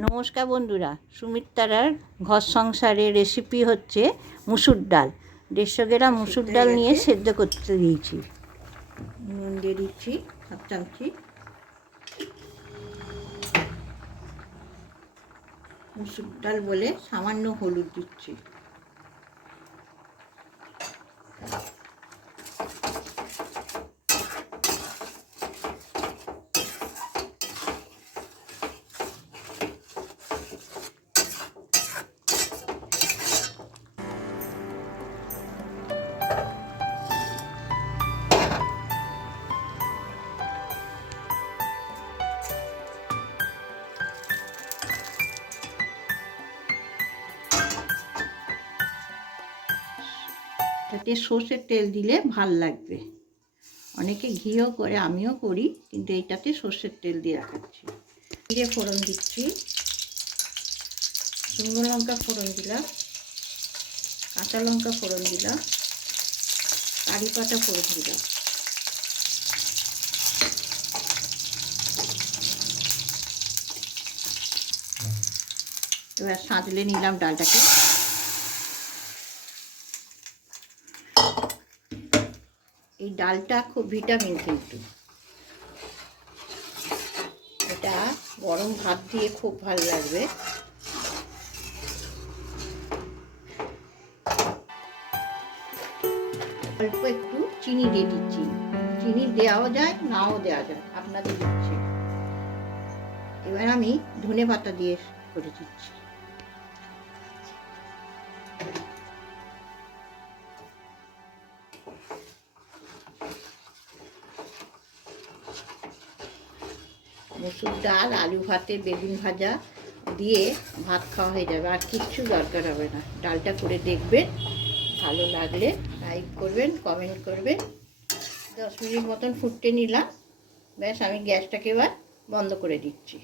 নমস্কার বন্ধুরা সুমিত্রার ঘর সংসারে রেসিপি হচ্ছে মুসুর ডাল। দেড়শো গ্রাম মুসুর ডাল নিয়ে সেদ্ধ করতে দিয়েছি। নুন দিয়ে দিচ্ছি হাফ চামচি। মুসুর ডাল বলে সামান্য হলুদ দিচ্ছি। এতে সর্ষের তেল দিলে ভালো লাগবে। অনেকে ঘিও করে, আমিও করি, কিন্তু এইটাতে সর্ষের তেল দিয়ে রাখাচ্ছি জিরে ফোড়ন দিচ্ছি। শুকনো লঙ্কা ফোড়ন দিলাম। কাঁচা লঙ্কা ফোড়ন দিলাম। কারি পাতা ফোড়ন দিলাম। এবার সাঁতলে নিলাম ডালটাকে। এই ডালটা খুব ভিটামিন কিন্তু। এটা গরম ভাত দিয়ে খুব ভালো লাগবে। অল্প একটু চিনি দিয়ে দিচ্ছি। চিনি দেওয়াও যায়, নাও দেওয়া যায়। আপনাদের দিচ্ছে এবার আমি ধনে পাতা দিয়ে করে দিচ্ছি। মসুর ডাল, আলু ভাতে, বেগুন ভাজা দিয়ে ভাত খাওয়া হয়ে যাবে। আর কিচ্ছু দরকার হবে না। ডালটা করে দেখবেন, ভালো লাগলে লাইক করবেন, কমেন্ট করবেন। দশ মিনিট মতন ফুটতে নিলাম। ব্যাস, আমি গ্যাসটাকে এবার বন্ধ করে দিচ্ছি।